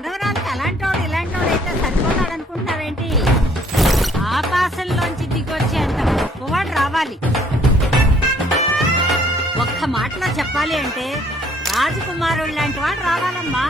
మనవరాలకి అలాంటోడు ఇలాంటోడు అయితే సరిపోతాడు అనుకుంటున్నావేంటి? ఆకాశంలోంచి దిగొచ్చేంత గొప్పవాడు రావాలి. ఒక్క మాటలో చెప్పాలి అంటే రాజకుమారుడు లాంటి వాడు రావాలమ్మా.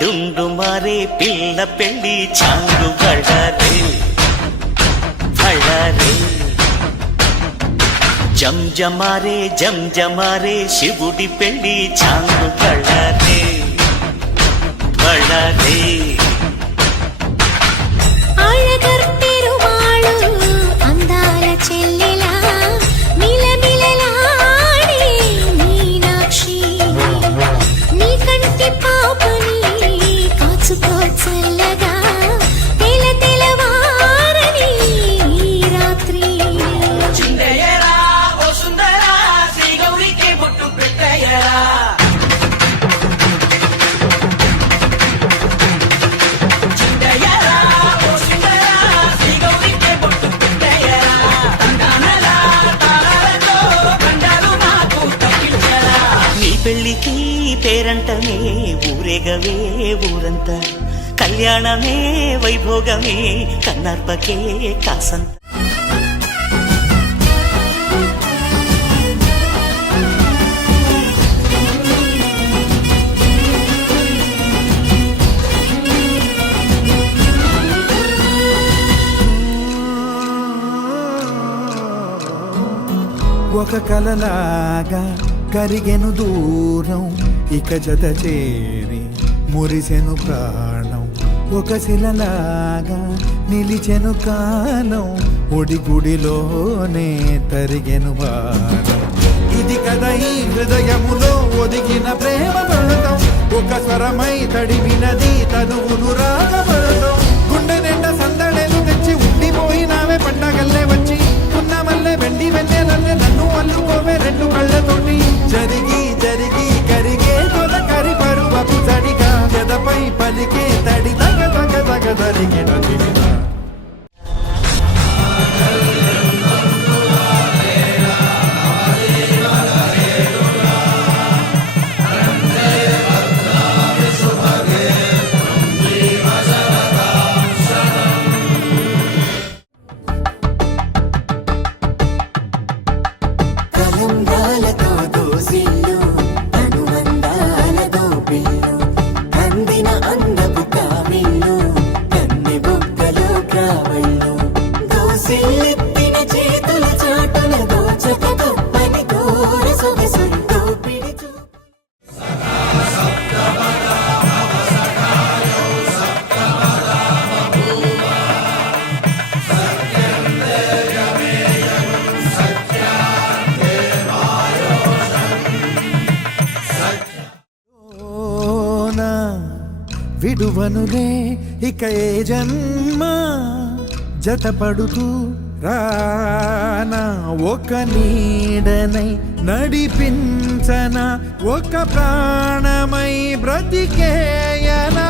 డుండుమారే పిల్ల పెళ్ళి చాంగు బళ్ళారే బళ్ళారే జంజమారే శివుడి పెళ్ళి చాంగు బళ్ళారే బళ్ళారే అందాల చెల్లెలా మిలమిలలాడే మీనాక్షి నీ కంటి పాపని కాచుకో చల్లగా తెల తెలవారని రాత్రి చిందయ్యరా ఓ సుందరా శ్రీ గౌరికి బొట్టు పెట్టయ్యరా పెళ్లికి పేరంటమే ఊరేగవే ఊరంతా కళ్యాణమే వైభోగమే కన్నార్పకే కాసంత ఒక కలలాగా కరిగెను దూరం ఇక జత చేరి మురిసెను ప్రాణం ఒక శిలలాగా నిలిచెను కాలం ఒడిగుడిలోనే తరిగెను వారం ఇది కదా ఈ హృదయములో ఒదిగిన ప్రేమ పడతాం ఒక స్వరమై తడివినది తనువును రాగపడతాం గుండె నిండా సందడేలు తెచ్చి ఉండిపోయినావే పండగల్లే వచ్చి ఉన్న మల్లె వెండి వెన్నెలల్లే నన్ను అల్లుకోవే రెండు కళ్ళతోటి జరిగి జరిగి కరిగే తొలకరి పరువపు తడిగా ఎదపై పలికే తడి తగ తగ తగ తరిగిన దివిన విడువనులే ఇక ఏ జన్మ జతపడుతూ రానా ఒక నీడనై నడిపించన ఒక ప్రాణమై బ్రతికేయనా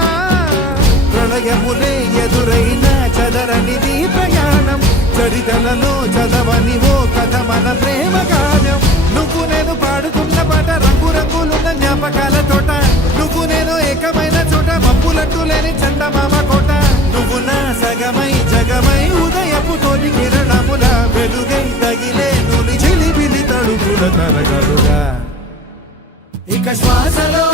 ప్రళయములే ఎదురైన చదరనిది ప్రయాణం చరితలలో చదవని ఓ కథ మన ప్రేమ కావ్యం నువ్వు నేను పాడుతున్న పాట రంగు రంగులున్న జ్ఞాపకాల తోట నువ్వు నేను ఏకమైన చోట మబ్బులట్టు లేని చందమామ కోట నువ్వు నా సగమై జగమై ఉదయపు తోటి కిరణముల వెలుగై తగిలే నులి చిలిబిలి తడుపుల తరగలుగా ఇక శ్వాసలో